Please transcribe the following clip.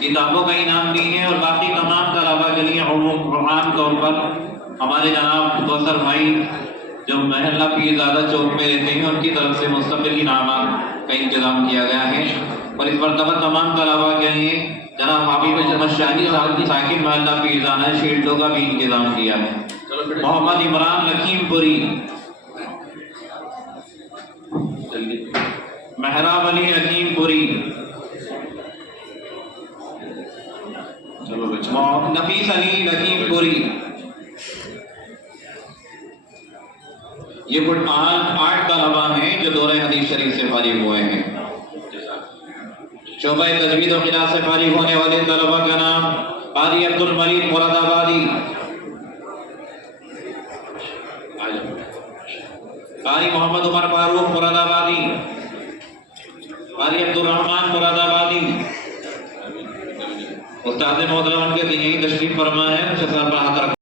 کتابوں کا انعام بھی ہے، اور باقی تمام طلباء کے لیے عام طور پر ہمارے جناب کوثر بھائی جو محلہ پیرزادہ چوک میں رہتے ہیں، ان کی طرف سے مستقل انعامات کا انتظام کیا گیا ہے، اور اس مرتبہ تمام طلباء کے لیے جناب حبیب احمد شاہی صاحب ساکن محلہ پیرزادہ شیلڈوں کا بھی انتظام کیا ہے۔ محمد عمران لکھیم پوری، محراب علی لکھیم پوری، نفیس علی لکھیم پوری، یہ کل 8 طلباء ہیں جو دورہ حدیث شریف سے فارغ ہوئے ہیں۔ شعبہ تجوید و قراءت سے فارغ ہونے والے طلباء کا نام قاری عبد الملک مراد آبادی، قاری محمد عمر فاروق مراد آبادی، قاری عبد الرحمن مراد آبادی۔ استاد محترم ان کے یہیں تشریف فرما ہے، سر پر ہاتھ رکھ